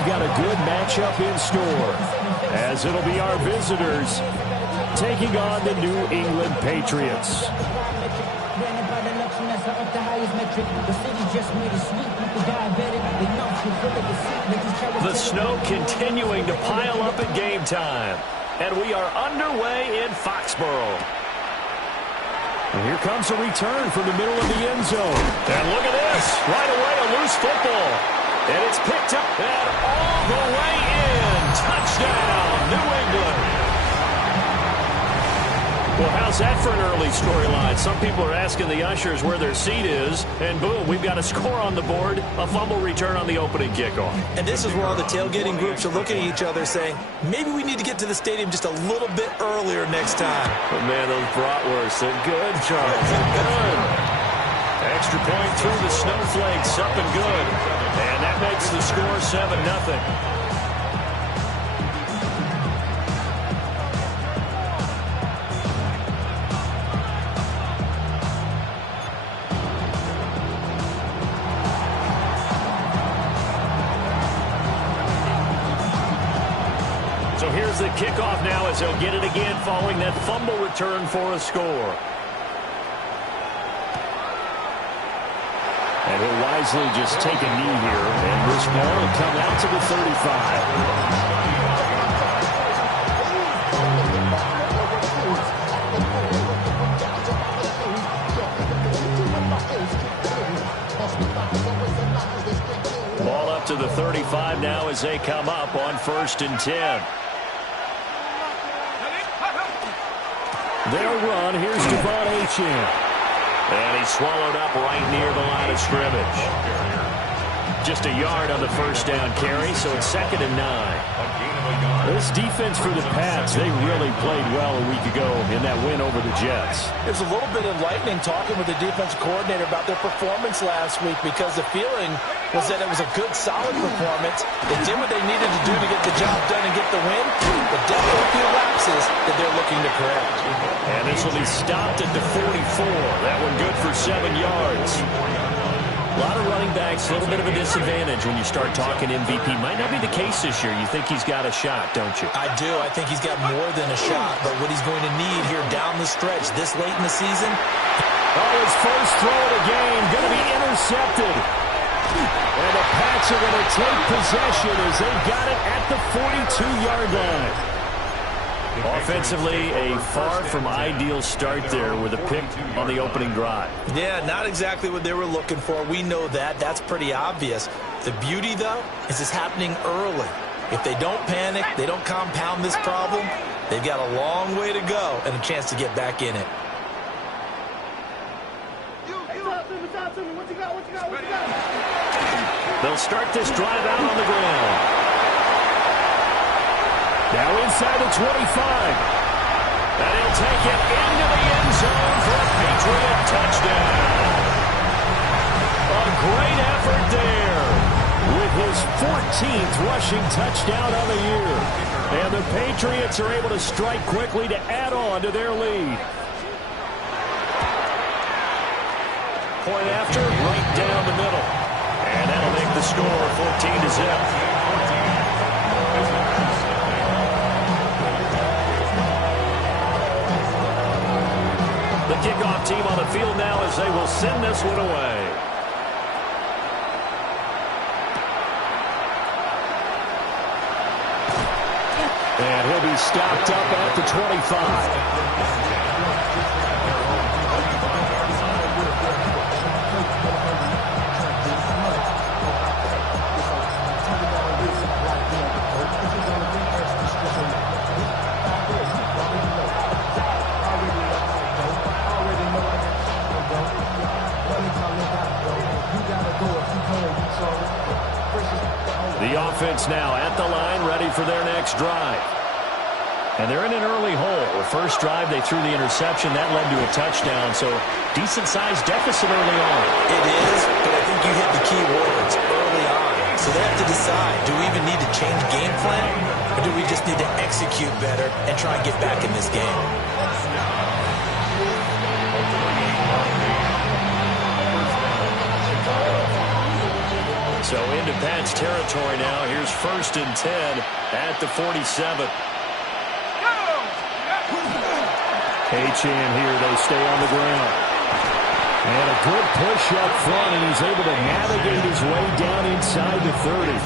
we've got a good matchup in store, as it'll be our visitors taking on the New England Patriots. The snow continuing to pile up at game time, and we are underway in Foxborough. And here comes a return from the middle of the end zone. And look at this. Right away, a loose football. And it's picked up and all the way in. Touchdown, New England. Well, how's that for an early storyline? Some people are asking the ushers where their seat is, and boom, we've got a score on the board, a fumble return on the opening kickoff. And this is where all the tailgating groups are looking at each other saying, maybe we need to get to the stadium just a little bit earlier next time. But man, those bratwursts, they're good, Charles. They're good. Extra point through the snowflakes, up and good. And that makes the score 7-0. So here's the kickoff now as they'll get it again following that fumble return for a score. And he'll wisely just take a knee here, and this ball will come out to the 35. Ball up to the 35 now as they come up on 1st and 10. They'll run. Here's Devon Achane. And he's swallowed up right near the line of scrimmage. Just a yard on the first down carry, so it's 2nd and 9. This defense for the Pats, they really played well a week ago in that win over the Jets. It was a little bit enlightening talking with the defensive coordinator about their performance last week because the feeling was that it was a good, solid performance. They did what they needed to do to get the job done and get the win, but definitely a few lapses that they're looking to correct. And this will be stopped at the 44. That one good for 7 yards. A lot of running backs, a little bit of a disadvantage when you start talking MVP. Might not be the case this year. You think he's got a shot, don't you? I do. I think he's got more than a shot, but what he's going to need here down the stretch this late in the season. Oh, his first throw of the game going to be intercepted. And the Pats are going to take possession as they've got it at the 42-yard line. Offensively, a far from ideal start there with a pick on the opening drive. Yeah, not exactly what they were looking for. We know that. That's pretty obvious. The beauty, though, is it's happening early. If they don't panic, they don't compound this problem, they've got a long way to go and a chance to get back in it. They'll start this drive out on the ground. Now inside the 25. And he'll take it into the end zone for a Patriot touchdown. A great effort there. With his 14th rushing touchdown of the year. And the Patriots are able to strike quickly to add on to their lead. Point after, right down the middle. And that'll make the score 14-0. The kickoff team on the field now as they will send this one away. And he'll be stopped up at the 25. The offense now at the line, ready for their next drive. And they're in an early hole. The first drive, they threw the interception. That led to a touchdown, so decent-sized deficit early on. It is, but I think you hit the key words early on. So they have to decide, do we even need to change game plan, or do we just need to execute better and try and get back in this game? So into Pats territory now. Here's 1st and 10 at the 47. Achane here. They stay on the ground. And a good push up front, and he's able to navigate his way down inside the 30.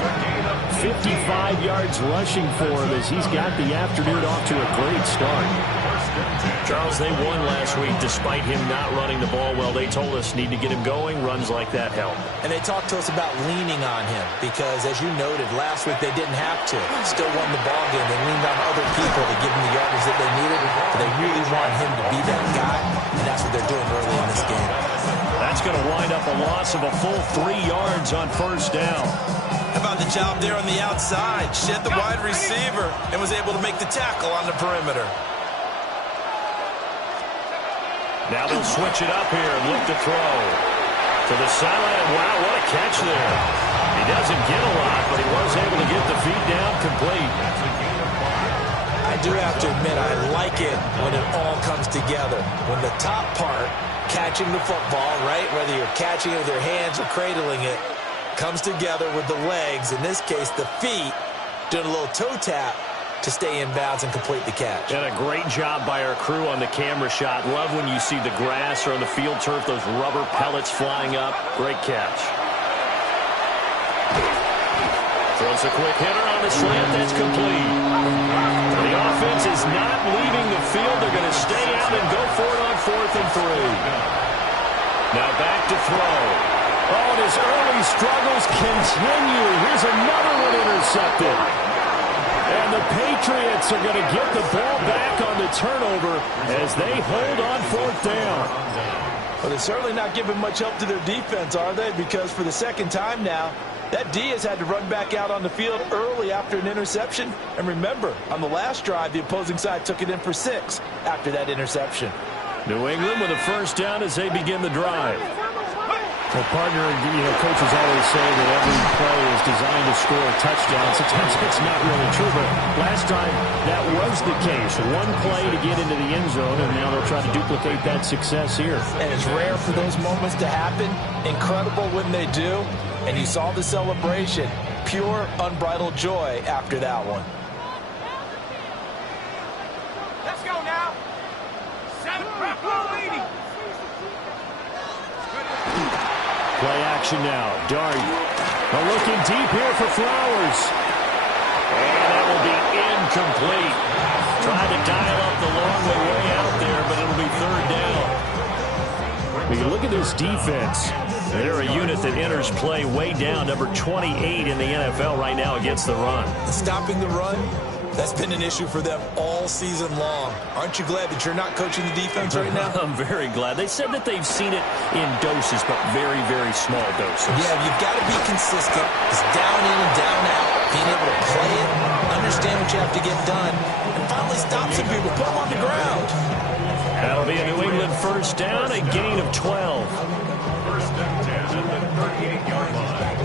55 yards rushing for him as he's got the afternoon off to a great start. Charles, they won last week despite him not running the ball well. They told us need to get him going. Runs like that help. And they talked to us about leaning on him because, as you noted, last week they didn't have to. Still won the ball game. They leaned on other people to give them the yardage that they needed. But they really want him to be that guy, and that's what they're doing early in this game. That's going to wind up a loss of a full 3 yards on 1st down. How about the job there on the outside? Shed the wide receiver and was able to make the tackle on the perimeter. Now they'll switch it up here and look to throw. To the sideline. Wow, what a catch there. He doesn't get a lot, but he was able to get the feet down complete. I do have to admit, I like it when it all comes together. When the top part, catching the football, right, whether you're catching it with your hands or cradling it, comes together with the legs, in this case the feet, doing a little toe tap to stay in bounds and complete the catch. And a great job by our crew on the camera shot. Love when you see the grass or on the field turf, those rubber pellets flying up. Great catch. Throws a quick hitter on the slant. That's complete. The offense is not leaving the field. They're going to stay out and go for it on 4th and 3. Now back to throw. Oh, and his early struggles continue. Here's another one intercepted. And the Patriots are going to get the ball back on the turnover as they hold on 4th down. Well, they're certainly not giving much help to their defense, are they? Because for the second time now, that D has had to run back out on the field early after an interception. And remember, on the last drive, the opposing side took it in for 6 after that interception. New England with a 1st down as they begin the drive. Well, partner, coaches always say that every play is designed to score a touchdown. Sometimes it's not really true, but last time that was the case. One play to get into the end zone, and now they'll try to duplicate that success here. And it's rare for those moments to happen. Incredible when they do. And you saw the celebration. Pure, unbridled joy after that one. Let's go now. 7 leading. Play action now. Dart. Looking deep here for Flowers. And that will be incomplete. Trying to dial up the long way out there, but it'll be 3rd down. When you look at this defense, they're a unit that enters play way down, number 28 in the NFL right now against the run. Stopping the run, that's been an issue for them all season long. Aren't you glad that you're not coaching the defense right now? I'm very glad. They said that they've seen it in doses, but very, very small doses. Yeah, you've got to be consistent. It's down in and down out. Being able to play it, understand what you have to get done, and finally stop some people, put them on the ground. That'll be a New England 1st down, a gain of 12. 1st and 10 at the 38-yard line.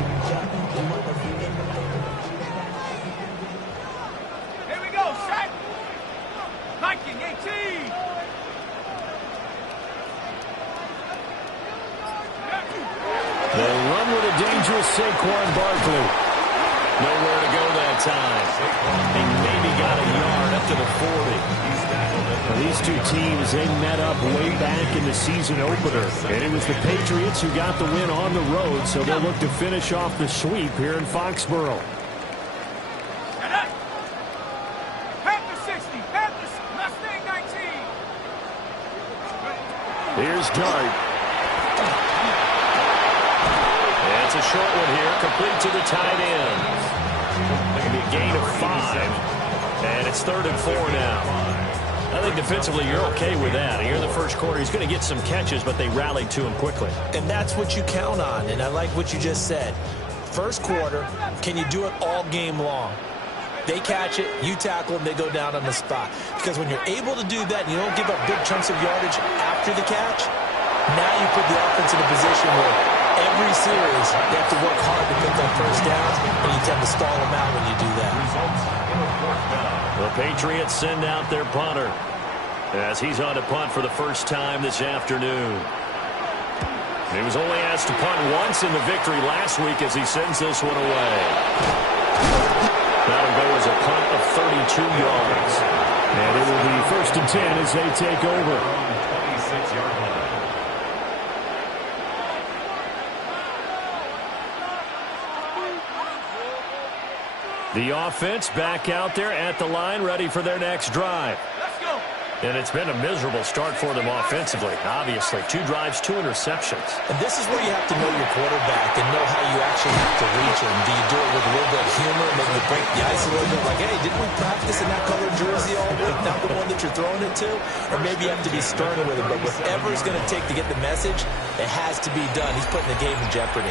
Here we go, set. Viking 18. they run with a dangerous Saquon Barkley. Nowhere to go that time. They maybe got a yard up to the 40. Well, these two teams, they met up way back in the season opener. And it was the Patriots who got the win on the road, so they'll look to finish off the sweep here in Foxborough. Panthers 60. Panthers Mustang 19. Here's Dart. And it's a short one here, complete to the tight end. It'll be a gain of 5. And it's 3rd and 4 now. I think defensively you're okay with that. Here in the first quarter, he's going to get some catches, but they rallied to him quickly. And that's what you count on, and I like what you just said. First quarter, can you do it all game long? They catch it, you tackle them, they go down on the spot. Because when you're able to do that and you don't give up big chunks of yardage after the catch, now you put the offense in a position where every series they have to work hard to pick that 1st down, and you tend to stall them out when you do that. The Patriots send out their punter as he's on to punt for the first time this afternoon. He was only asked to punt once in the victory last week as he sends this one away. That'll go as a punt of 32 yards. And it will be 1st and 10 as they take over. 26-yard line. The offense back out there at the line, ready for their next drive. Let's go. And it's been a miserable start for them offensively. Obviously, 2 drives, 2 interceptions. And this is where you have to know your quarterback and know how you actually have to reach him. Do you do it with a little bit of humor? Maybe you break the ice a little bit like, hey, didn't we practice in that colored jersey all week? Not the one that you're throwing it to? Or maybe you have to be stern with him. But whatever it's going to take to get the message, it has to be done. He's putting the game in jeopardy.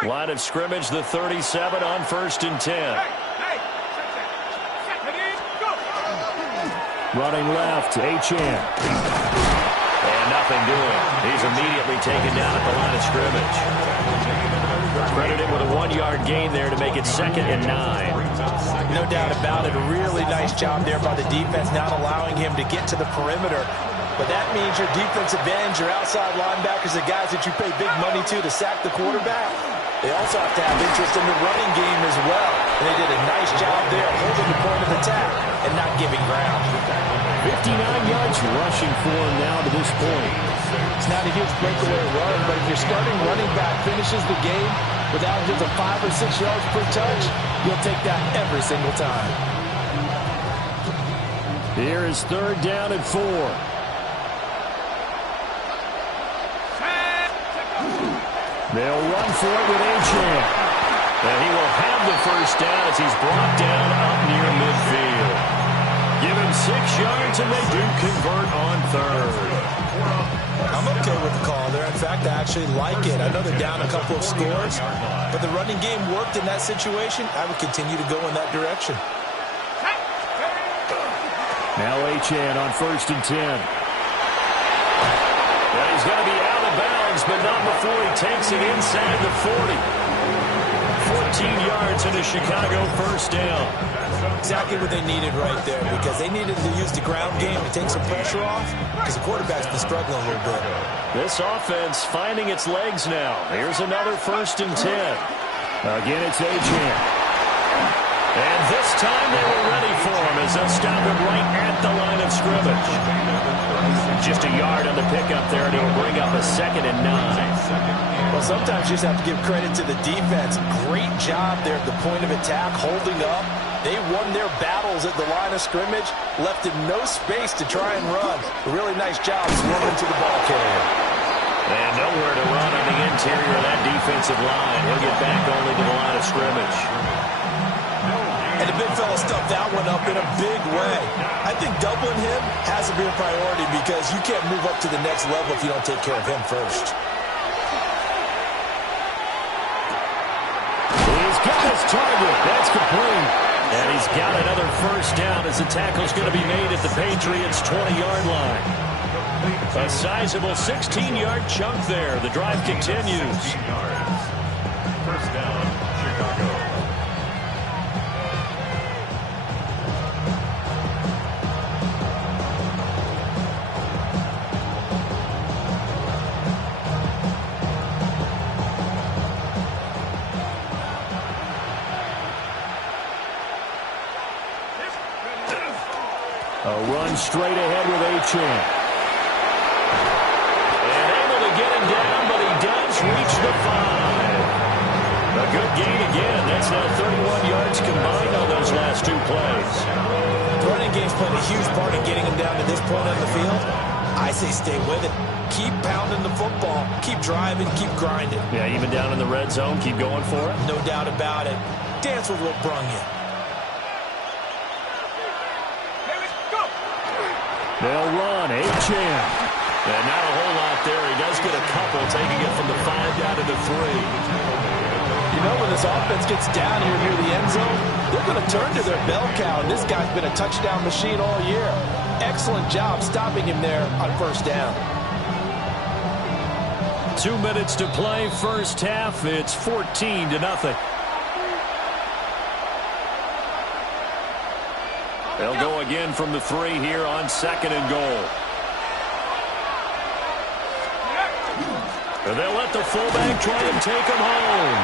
Line of scrimmage, the 37 on 1st and 10. Running left, Achane. And nothing doing. He's immediately taken down at the line of scrimmage. Credited with a 1-yard gain there to make it 2nd and 9. No doubt about it. A really nice job there by the defense, not allowing him to get to the perimeter. But that means your defensive ends, your outside linebackers, the guys that you pay big money to sack the quarterback, they also have to have interest in the running game as well. And they did a nice job there holding the point of attack and not giving ground. 59 yards rushing for him now to this point. It's not a huge breakaway run, but if your starting running back finishes the game without just a 5 or 6 yards per touch, you'll take that every single time. Here is 3rd down and 4. They'll run for it with Achane. And he will have the 1st down as he's brought down up near midfield. Give him 6 yards, and they do convert on 3rd. I'm okay with the call there. In fact, I actually like it. I know they're down a couple of scores, but the running game worked in that situation. I would continue to go in that direction. Now Achane on 1st and 10. Well, he's going to be out of bounds, but not before he takes it inside the 40. 14 yards and a Chicago 1st down. Exactly what they needed right there, because they needed to use the ground game to take some pressure off, because the quarterback's been struggling a little bit. This offense finding its legs now. Here's another 1st and 10. Again, it's Achane. And this time they were ready for him as they'll stop him right at the line of scrimmage. Just a yard on the pickup there, and he'll bring up a 2nd and 9. Well, sometimes you just have to give credit to the defense. Great job there at the point of attack, holding up. They won their battles at the line of scrimmage, left him no space to try and run. A really nice job swarming to the ball carrier. And nowhere to run on the interior of that defensive line. He'll get back only to the line of scrimmage. And the big fella stuffed that one up in a big way. I think doubling him has to be a priority, because you can't move up to the next level if you don't take care of him first. He's got his target. That's complete. And he's got another 1st down as the tackle's going to be made at the Patriots' 20-yard line. A sizable 16-yard chunk there. The drive continues. 1st down, Chicago. A run straight ahead with Achane. And able to get him down, but he does reach the 5. A good gain again. That's now 31 yards combined on those last 2 plays. The running game's playing a huge part in getting him down to this point on the field. I say stay with it. Keep pounding the football. Keep driving. Keep grinding. Yeah, even down in the red zone, keep going for it. No doubt about it. Dance with what brung you. They'll run. Achane. And not a whole lot there. He does get a couple, taking it from the 5 down to the 3. You know, when this offense gets down here near the end zone, they're going to turn to their bell cow, and this guy's been a touchdown machine all year. Excellent job stopping him there on 1st down. 2 minutes to play, first half. It's 14-0. They'll go again from the 3 here on 2nd and goal. And they'll let the fullback try and take him home.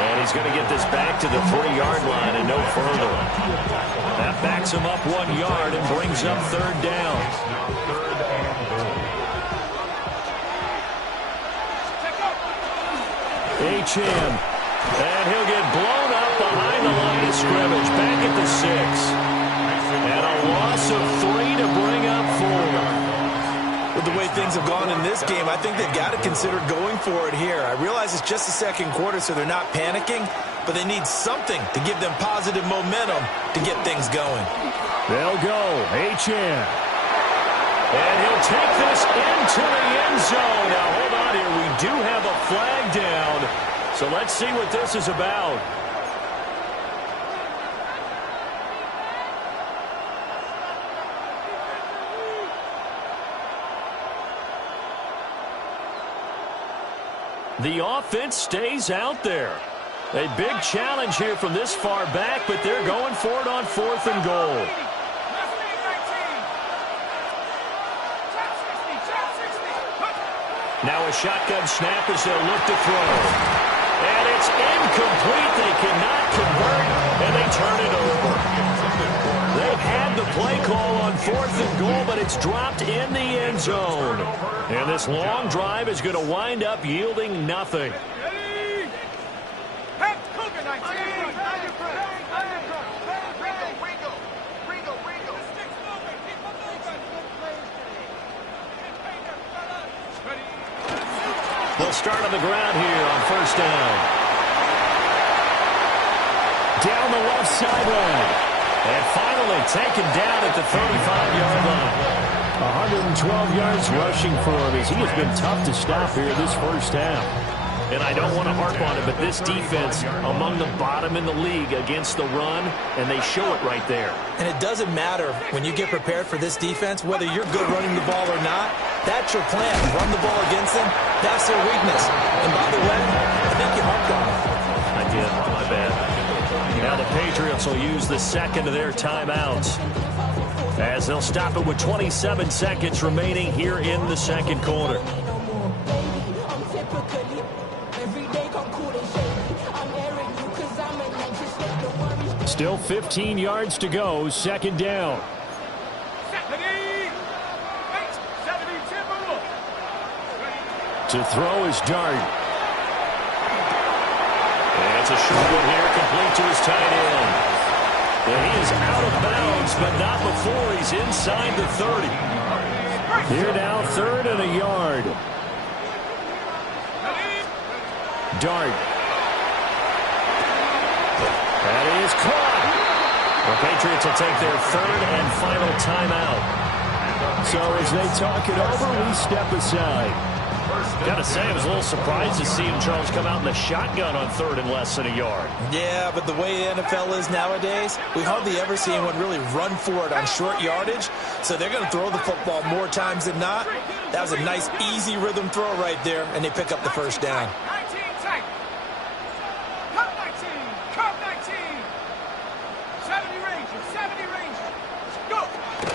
And he's going to get this back to the 3-yard line and no further. That backs him up 1 yard and brings up 3rd down. Achane. And he'll get blown up behind the line of scrimmage. Back at the 6. And a loss of 3 to bring up 4. With the way things have gone in this game, I think they've got to consider going for it here. I realize it's just the 2nd quarter, so they're not panicking, but they need something to give them positive momentum to get things going. They'll go. Achane. And he'll take this into the end zone. Now, hold on here. We do have a flag down, so let's see what this is about. The offense stays out there. A big challenge here from this far back, but they're going for it on 4th and goal. Now a shotgun snap as they'll look to throw. And it's incomplete. They cannot convert, and they turn it over. They've had the play call on 4th and goal, but it's dropped in the end zone. And this long drive is going to wind up yielding nothing. They'll start on the ground here on 1st down. Down the left sideline. And finally taken down at the 35-yard line. 112 yards rushing for him as he has been tough to stop here this first half. And I don't want to harp on it, but this defense among the bottom in the league against the run, and they show it right there. And it doesn't matter when you get prepared for this defense, whether you're good running the ball or not, that's your plan. Run the ball against them, that's their weakness. And by the way, I think you harped on it. I did, my bad. Now the Patriots will use the 2nd of their timeouts, as they'll stop it with 27 seconds remaining here in the 2nd quarter. Still 15 yards to go, 2nd down. To throw is Dart. And it's a short one here, complete to his tight end. And he is out of bounds, but not before he's inside the 30. Here now, 3rd and a yard. Dart. That is caught. The Patriots will take their 3rd and final timeout. So as they talk it over, we step aside. Gotta say, I was a little surprised to see him, Charles, come out in the shotgun on 3rd and less than a yard. Yeah, but the way the NFL is nowadays, we hardly ever see anyone really run for it on short yardage. So they're going to throw the football more times than not. That was a nice, easy rhythm throw right there, and they pick up the 1st down.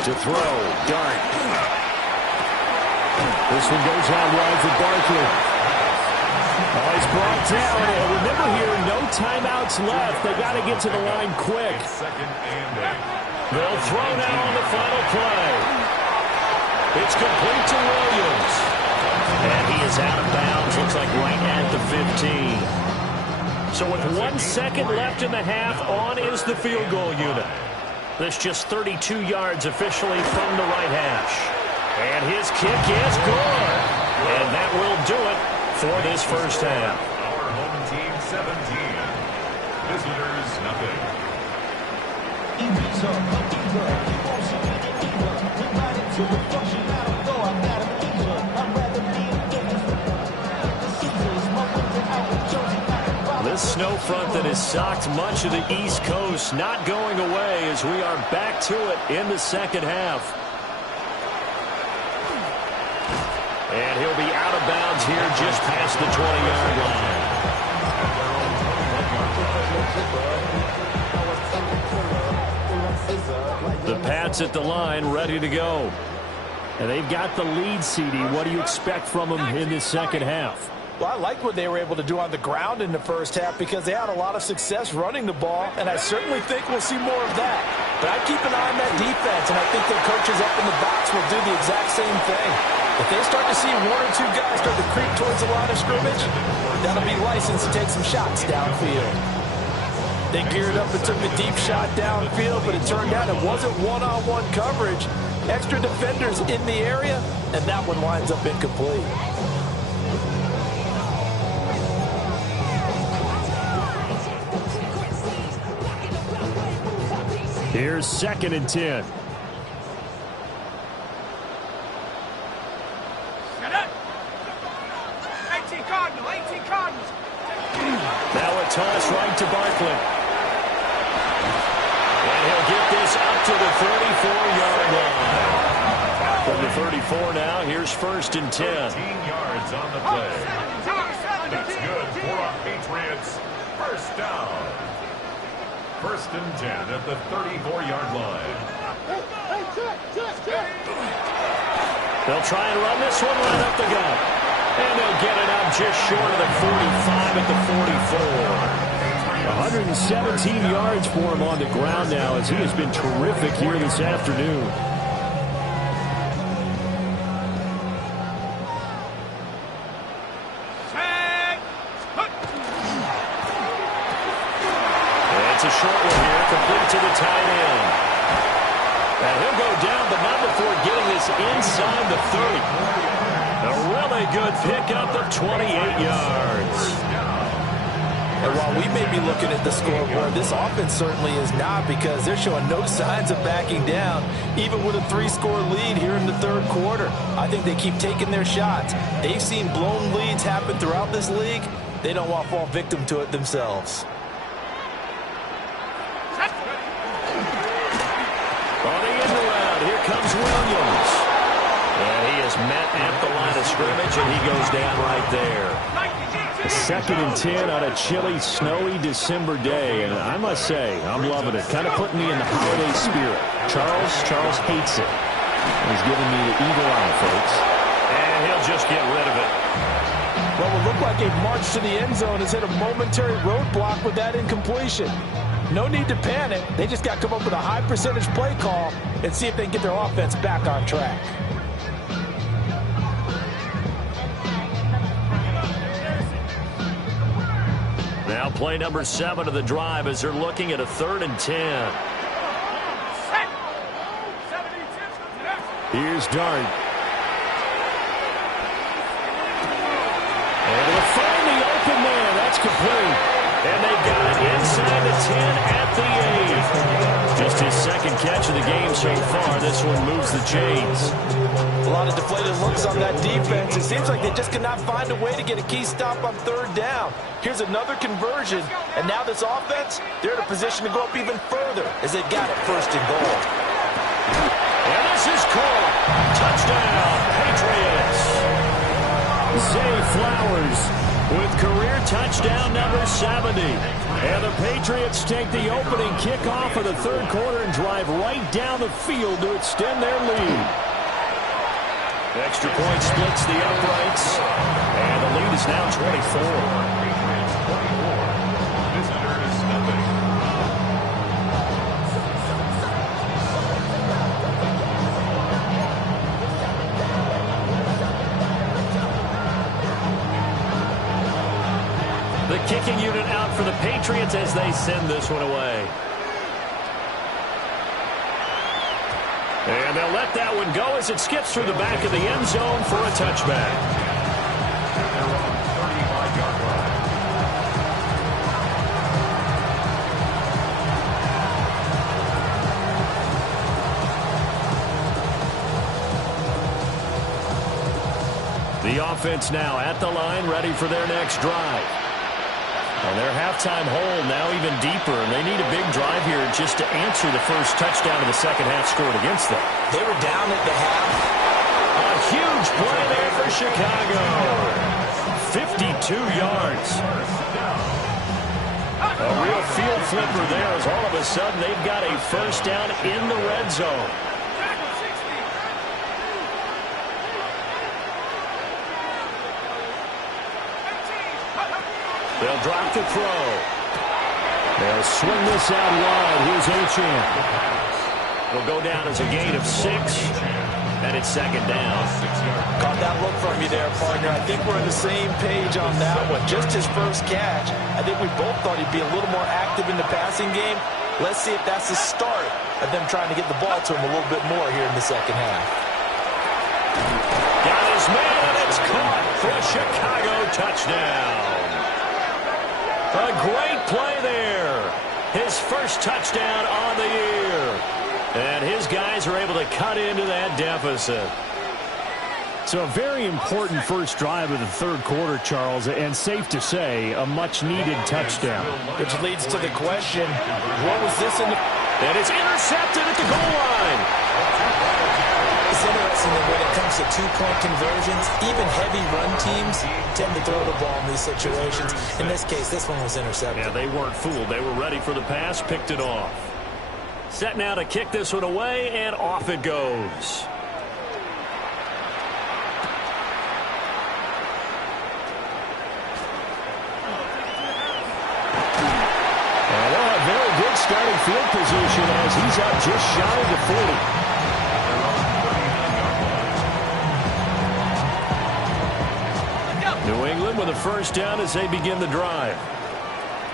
To throw, Dart. This one goes out wide for Barkley. Oh, he's brought down. And remember here, no timeouts left. They got to get to the line quick. They'll throw now on the final play. It's complete to Williams. And he is out of bounds, looks like right at the 15. So with 1 second left in the half, on is the field goal unit. This just 32 yards officially from the right hash. And his kick is good. And that will do it for this first half. Our home team 17. Visitors nothing. This snow front that has socked much of the East Coast not going away as we are back to it in the second half. And he'll be out of bounds here just past the 20-yard line. The Pats at the line, ready to go. And they've got the lead, CD. What do you expect from them in this second half? Well, I like what they were able to do on the ground in the first half because they had a lot of success running the ball, and I certainly think we'll see more of that. But I keep an eye on that defense, and I think their coaches up in the box will do the exact same thing. If they start to see one or two guys start to creep towards the line of scrimmage, that'll be licensed to take some shots downfield. They geared up and took a deep shot downfield, but it turned out it wasn't one-on-one coverage. Extra defenders in the area, and that one winds up incomplete. Here's 2nd and 10. Now a toss right to Barkley. And he'll get this up to the 34-yard line. From the 34 now, here's 1st and 10. 15 yards on the play. That's good for our Patriots. First down. 1st and 10 at the 34-yard line. They'll try and run this one right up the gut. And they'll get it out just short of the 45 at the 44. 117 yards for him on the ground now as he has been terrific here this afternoon. It's a short one here, complete to the tight end. And he'll go down, but not before getting this inside the 30. A really good pickup of 28 yards. And while we may be looking at the scoreboard, this offense certainly is not because they're showing no signs of backing down, even with a 3-score lead here in the 3rd quarter. I think they keep taking their shots. They've seen blown leads happen throughout this league. They don't want to fall victim to it themselves. On the end around, here comes Williams. And he is met at the line of scrimmage, and he goes down right there. 2nd and 10 on a chilly, snowy December day. And I must say, I'm loving it. Kind of putting me in the holiday spirit. Charles hates it. He's giving me the evil eye, folks. And he'll just get rid of it. Well, it looked like a march to the end zone has hit a momentary roadblock with that incompletion. No need to panic. They just got to come up with a high percentage play call and see if they can get their offense back on track. Now play number 7 of the drive as they're looking at a 3rd and 10. Here's Dart. And they'll find the open man. That's complete. And they've got it inside the 10 at the 8. Just his 2nd catch of the game so far. This one moves the chains. A lot of deflated looks on that defense. It seems like they just cannot find a way to get a key stop on 3rd down. Here's another conversion, and now this offense, they're in a position to go up even further as they got it 1st and goal. And this is caught. Touchdown, Patriots. Zay Flowers with career touchdown number 70. And the Patriots take the opening kickoff of the 3rd quarter and drive right down the field to extend their lead. Extra point splits the uprights, and the lead is now 24. Visitors, nothing. The kicking unit out for the Patriots as they send this one away. And they'll let that one go as it skips through the back of the end zone for a touchback. The offense now at the line, ready for their next drive. And their halftime hole now even deeper, and they need a big drive here just to answer the first touchdown of the second half scored against them. They were down at the half, A huge play there for Chicago. 52 yards. A real field flipper there as all of a sudden they've got a first down in the red zone. They'll drop the throw. They'll swing this out wide. Here's Achane. Will go down as a gain of 6. And it's second down. Caught that look from you there, partner. I think we're on the same page on that one. Just his first catch. I think we both thought he'd be a little more active in the passing game. Let's see if that's the start of them trying to get the ball to him a little bit more here in the second half. Got his man, and it's caught for a Chicago touchdown. A great play there. His first touchdown on the year. And his guys are able to cut into that deficit. So a very important first drive of the third quarter, Charles, and safe to say, a much-needed touchdown. Which leads to the question, what was this in the... And it's intercepted at the goal line. It's interesting that when it comes to two-point conversions, even heavy run teams tend to throw the ball in these situations. In this case, this one was intercepted. Yeah, they weren't fooled. They were ready for the pass, picked it off. Set now to kick this one away, and off it goes. And they'll have very good starting field position as he's up just shy of the 40. New England with a first down as they begin the drive.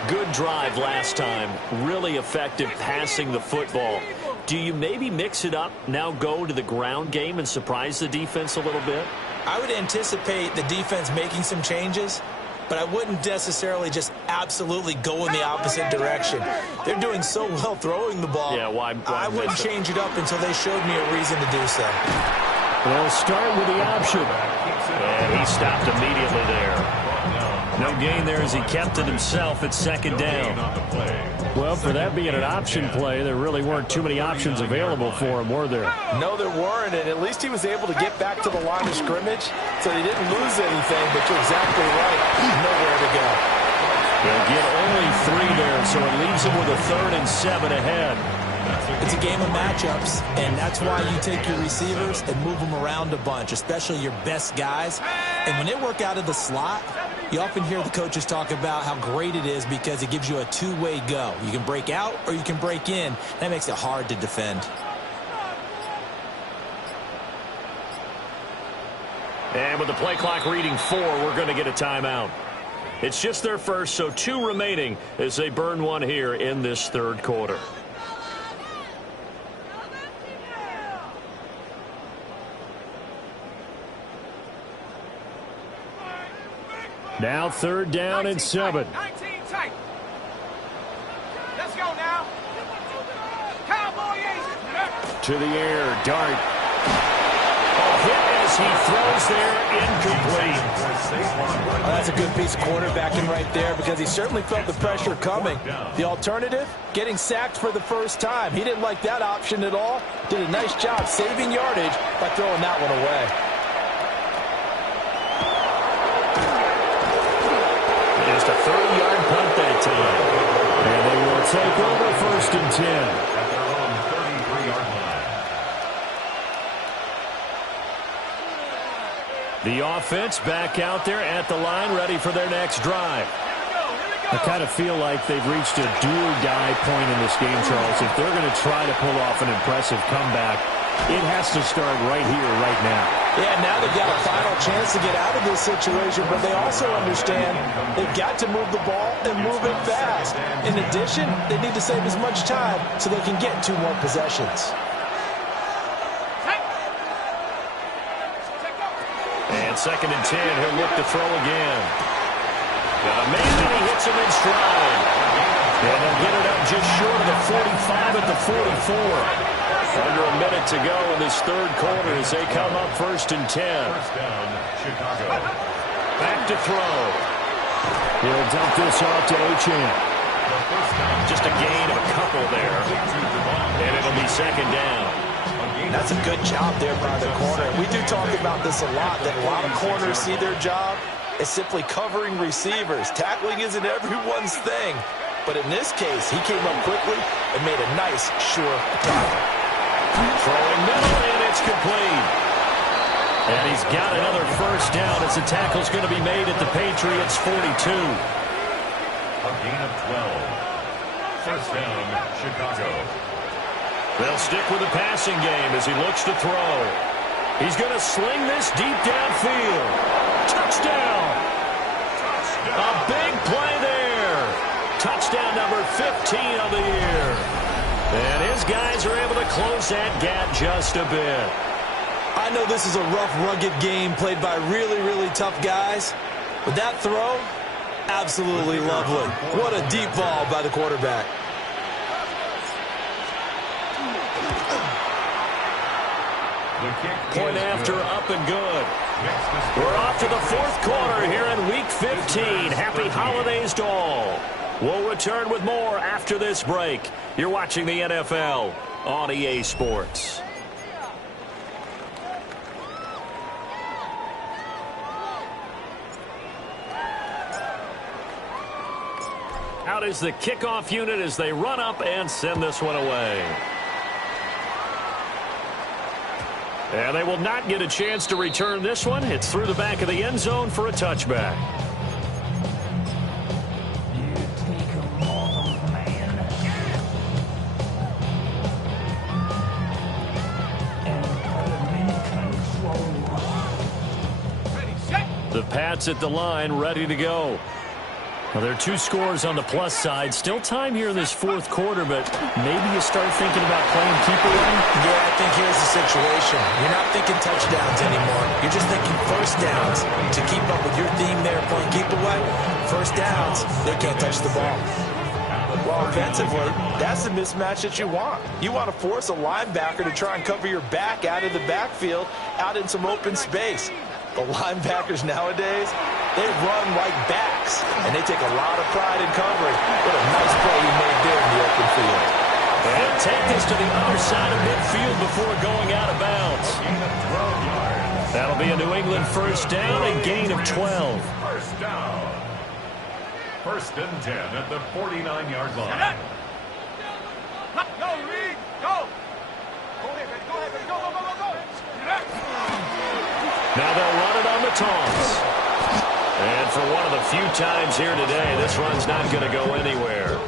Good drive last time. Really effective passing the football. Do you maybe mix it up, now go to the ground game and surprise the defense a little bit? I would anticipate the defense making some changes, but I wouldn't necessarily just absolutely go in the opposite direction. They're doing so well throwing the ball. Yeah, why I wouldn't change it up until they showed me a reason to do so. They'll start with the option. And he stopped immediately there. No gain there as he kept it himself at second down. Well, for that being an option play, there really weren't too many options available for him, were there? No, there weren't, and at least he was able to get back to the line of scrimmage, so he didn't lose anything, but you're exactly right. Nowhere to go. They'll get only 3 there, so it leaves him with a 3rd and 7 ahead. It's a game of matchups, and that's why you take your receivers and move them around a bunch, especially your best guys. And when they work out of the slot, you often hear the coaches talk about how great it is because it gives you a two-way go. You can break out or you can break in. That makes it hard to defend. And with the play clock reading 4, we're going to get a timeout. It's just their first, so 2 remaining as they burn one here in this third quarter. Now 3rd down and 7. 19 tight. Let's go now. Cowboy Asian. To the air, Dart. A hit as he throws there, incomplete. Well, that's a good piece of quarterbacking right there because he certainly felt the pressure coming. The alternative, getting sacked for the first time. He didn't like that option at all. Did a nice job saving yardage by throwing that one away. Just a 30-yard punt that time. And they will take over 1st and 10. At their own 33-yard line. The offense back out there at the line, ready for their next drive. I kind of feel like they've reached a do-or-die point in this game, Charles. If they're going to try to pull off an impressive comeback, it has to start right here, right now. Yeah, now they've got a final chance to get out of this situation, but they also understand they've got to move the ball and move it fast. In addition, they need to save as much time so they can get 2 more possessions. And 2nd and 10, he'll look to throw again. Got a man, and he hits him in stride. And they'll get it up just short of the 45 at the 44. Under a minute to go in this third quarter as they come up 1st and 10. First down, Chicago. Back to throw. He'll dump this off to Achane. Just a gain of a couple there. And it'll be 2nd down. That's a good job there by the corner. We do talk about this a lot, that a lot of corners see their job as simply covering receivers. Tackling isn't everyone's thing. But in this case, he came up quickly and made a nice, sure tackle. Throwing middle, and it's complete. And he's got another first down as the tackle's going to be made at the Patriots' 42. A gain of 12. First down, Chicago. They'll stick with the passing game as he looks to throw. He's going to sling this deep downfield. Touchdown! A big play there. Touchdown number 15 of the year. And his guys are able to close that gap just a bit. I know this is a rough, rugged game played by really, really tough guys. But that throw, absolutely lovely. What a deep ball by the quarterback. Point after up and good. We're off to the fourth quarter here in Week 15. Happy holidays to all. We'll return with more after this break. You're watching the NFL on EA Sports. Out is the kickoff unit as they run up and send this one away. And they will not get a chance to return this one. It's through the back of the end zone for a touchback. The Pats at the line, ready to go. Well, there are two scores on the plus side. Still time here in this fourth quarter, but maybe you start thinking about playing keep away? Yeah, I think here's the situation. You're not thinking touchdowns anymore. You're just thinking first downs. To keep up with your theme there, playing keep away, first downs, they can't touch the ball. Well, offensively, that's the mismatch that you want. You want to force a linebacker to try and cover your back out of the backfield, out in some open space. The linebackers nowadays, they run like backs, and they take a lot of pride in covering. What a nice play he made there in the open field. And take this to the other side of midfield before going out of bounds. That'll be a New England first down and gain of 12. First down. First and 10 at the 49-yard line. Go, Reed, go! Go ahead, baby, go ahead, baby, go, go, go, go, go! Now they'll run it on the toss. And for one of the few times here today, this run's not going to go anywhere.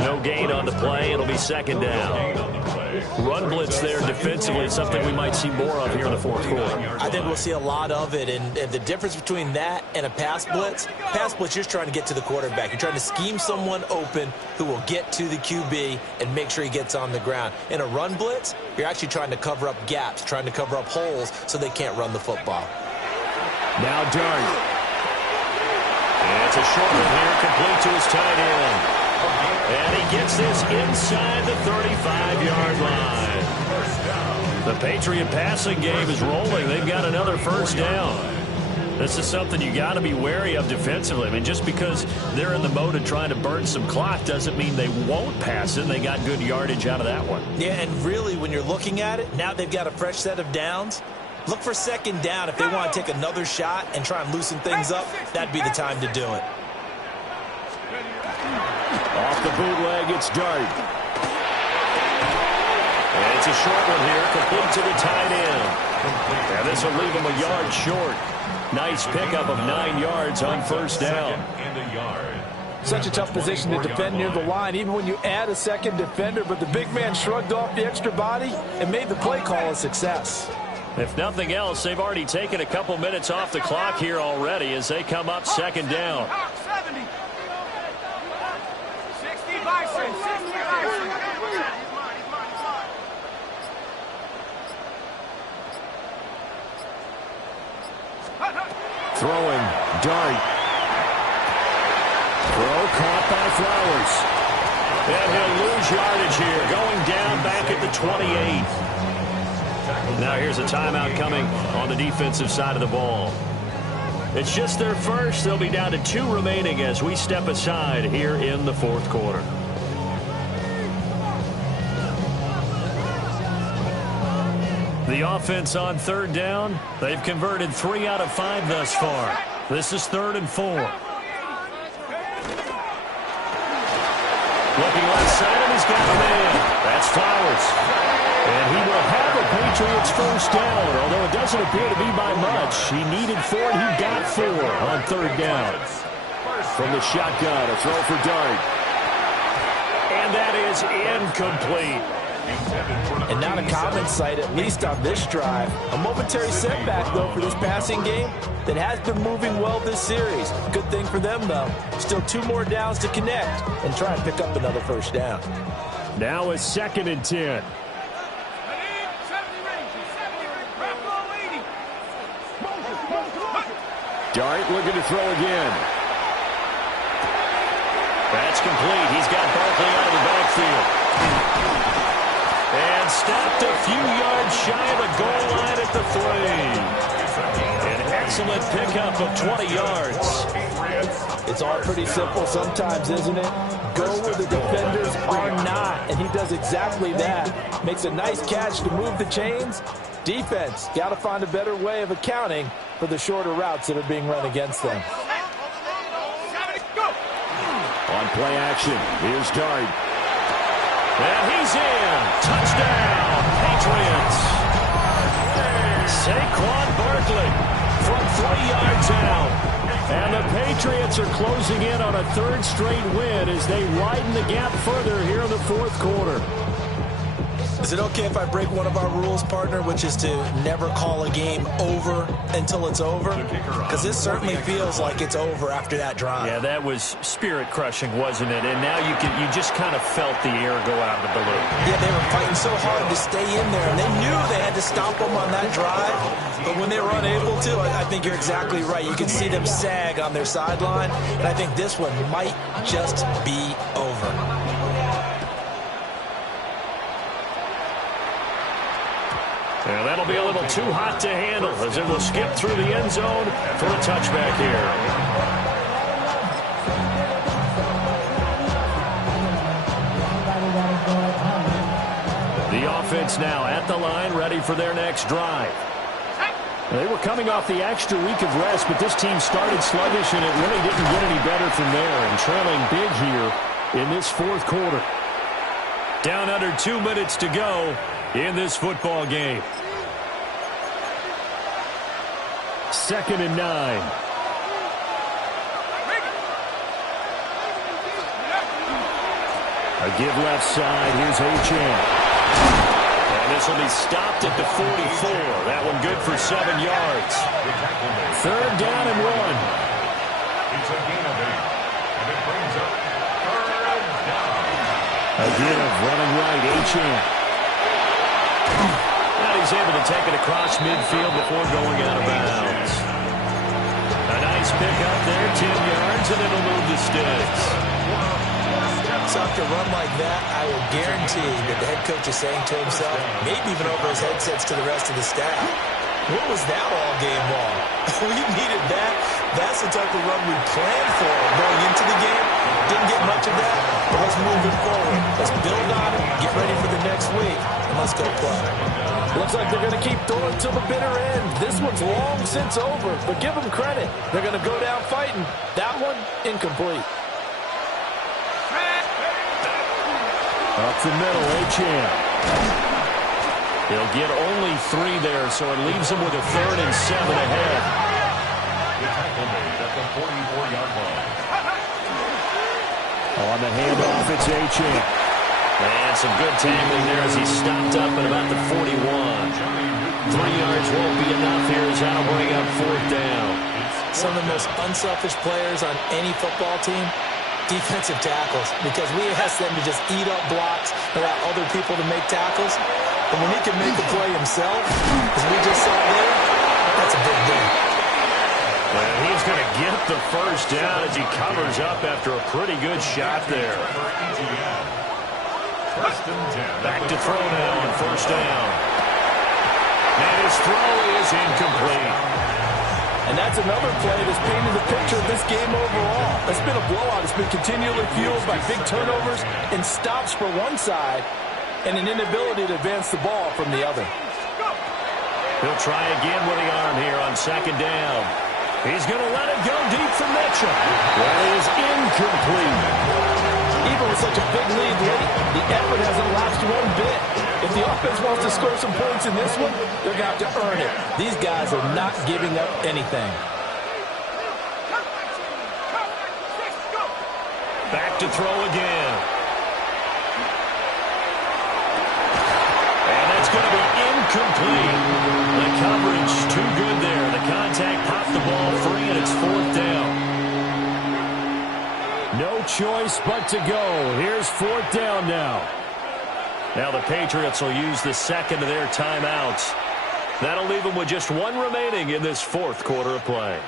No gain on the play. It'll be second down. Run blitz there defensively, something we might see more of here in the fourth quarter. I think we'll see a lot of it, and the difference between that and a pass blitz, you're just trying to get to the quarterback. You're trying to scheme someone open who will get to the QB and make sure he gets on the ground. In a run blitz, you're actually trying to cover up gaps, trying to cover up holes so they can't run the football. Now Dart. And it's a short one here, complete to his tight end. And he gets this inside the 35-yard line. The Patriot passing game is rolling. They've got another first down. This is something you got to be wary of defensively. I mean, just because they're in the mode of trying to burn some clock doesn't mean they won't pass it. They got good yardage out of that one. Yeah, and really, when you're looking at it, now they've got a fresh set of downs. Look for second down if they want to take another shot and try and loosen things up. That'd be the time to do it. Off the bootleg, it's Dart. And it's a short one here, complete to the tight end. And this will leave him a yard short. Nice pickup of 9 yards on first down. Such a tough position to defend near the line, even when you add a second defender, but the big man shrugged off the extra body and made the play call a success. If nothing else, they've already taken a couple minutes off the clock here already as they come up second down. 70. 60 Bison, 60 Bison. Throwing, Dart. Throw caught by Flowers. And he'll lose yardage here, going down back at the 28. Now here's a timeout coming on the defensive side of the ball. It's just their first. They'll be down to 2 remaining as we step aside here in the fourth quarter. The offense on third down, they've converted 3 out of 5 thus far. This is 3rd and 4. Looking left side, and he's got a man. That's Flowers. And he will have a Patriots first down, although it doesn't appear to be by much. He needed 4, and he got 4 on third down. From the shotgun, a throw for Dart. And that is incomplete. And not a common sight, at least on this drive. A momentary setback, though, for this passing game that has been moving well this series. Good thing for them, though. Still 2 more downs to connect and try and pick up another first down. Now a 2nd and 10. Dart looking to throw again. That's complete. He's got Barkley out of the backfield. And stopped a few yards shy of the goal line at the 3. An excellent pickup of 20 yards. It's all pretty simple sometimes, isn't it? Go where the defenders are not, and he does exactly that. Makes a nice catch to move the chains. Defense, got to find a better way of accounting for the shorter routes that are being run against them. On play action, here's Dart. And he's in. Touchdown, Patriots. Saquon Barkley from 3 yards out. And the Patriots are closing in on a 3rd straight win as they widen the gap further here in the 4th quarter. Is it okay if I break one of our rules, partner, which is to never call a game over until it's over? Because this certainly feels like it's over after that drive. Yeah, that was spirit-crushing, wasn't it? And now you just kind of felt the air go out of the balloon. Yeah, they were fighting so hard to stay in there, and they knew they had to stop them on that drive. But when they were unable to, I think you're exactly right. You can see them sag on their sideline, and I think this one might just be over. And that'll be a little too hot to handle as it will skip through the end zone for a touchback here. The offense now at the line, ready for their next drive. They were coming off the extra week of rest, but this team started sluggish, and it really didn't get any better from there, and trailing big here in this 4th quarter. Down under 2 minutes to go in this football game. 2nd and 9. A give left side. Here's Achane. And this will be stopped at the 44. That one good for 7 yards. 3rd down and 1. It's a gain of 8. And it brings up 3rd down. Again, running right, Achane. And he's able to take it across midfield before going out of bounds. A nice pick up there, 10 yards, and it'll move the sticks. So after a run like that, I will guarantee that the head coach is saying to himself, maybe even over his headsets to the rest of the staff, what was that all game long? We needed that. That's the type of run we planned for going into the game. Didn't get much of that, but let's move it forward. Let's build on it, get ready for the next week, and let's go play. Looks like they're going to keep throwing till the bitter end. This one's long since over, but give them credit. They're going to go down fighting. That one, incomplete. Up the middle, Achane. He'll get only 3 there, so it leaves him with a 3rd and 7 ahead. The tackle made at the 44-yard line. On the handoff, it's Achane. And some good tackling there as he stopped up at about the 41. 3 yards won't be enough here as that'll bring up 4th down. Some of the most unselfish players on any football team, defensive tackles, because we ask them to just eat up blocks, allow other people to make tackles. But when he can make the play himself, as we just saw there, that's a big deal. And he's going to get the first down as he covers up after a pretty good shot there. Back to throw now on 1st down. And his throw is incomplete. And that's another play that's painted the picture of this game overall. It's been a blowout. It's been continually fueled by big turnovers and stops for one side and an inability to advance the ball from the other. He'll try again with the arm here on second down. He's going to let it go deep for Mitchell. That is incomplete. Even with such a big lead late, the effort hasn't lapsed one bit. If the offense wants to score some points in this one, they're going to have to earn it. These guys are not giving up anything. Back to throw again. And that's going to be incomplete. The coverage too good there. The contact popped the ball free, and it's fourth down. No choice but to go. Here's fourth down now. Now the Patriots will use the second of their timeouts. That'll leave them with just one remaining in this fourth quarter of play.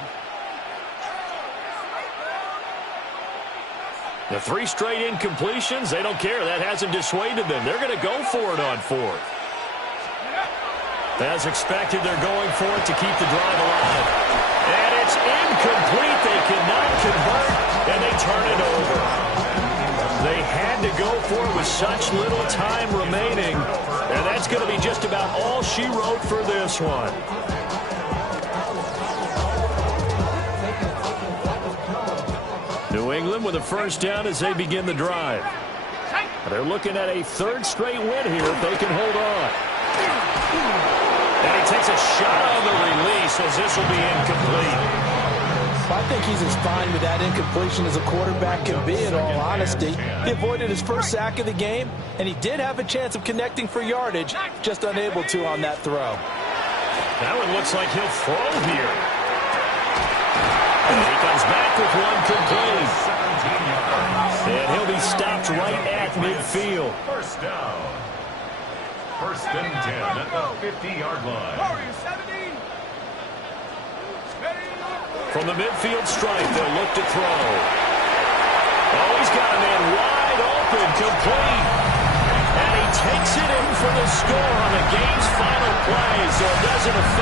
The 3 straight incompletions, they don't care. That hasn't dissuaded them. They're going to go for it on fourth. As expected, they're going for it to keep the drive alive. And it's incomplete. They cannot convert, and they turn it over. They had to go for it with such little time remaining, and that's going to be just about all she wrote for this one. New England with a first down as they begin the drive. They're looking at a 3rd straight win here if they can hold on. And he takes a shot on the release as this will be incomplete. I think he's as fine with that incompletion as a quarterback can be, in all honesty. He avoided his first sack of the game, and he did have a chance of connecting for yardage, just unable to on that throw. That one looks like he'll throw here. And he comes back with one complete. And he'll be stopped right at midfield. First down. 1st and 10 at the 50-yard line. From the midfield stripe, they'll look to throw. Oh, he's got a man wide open, complete. And he takes it in for the score on the game's final play, so it doesn't affect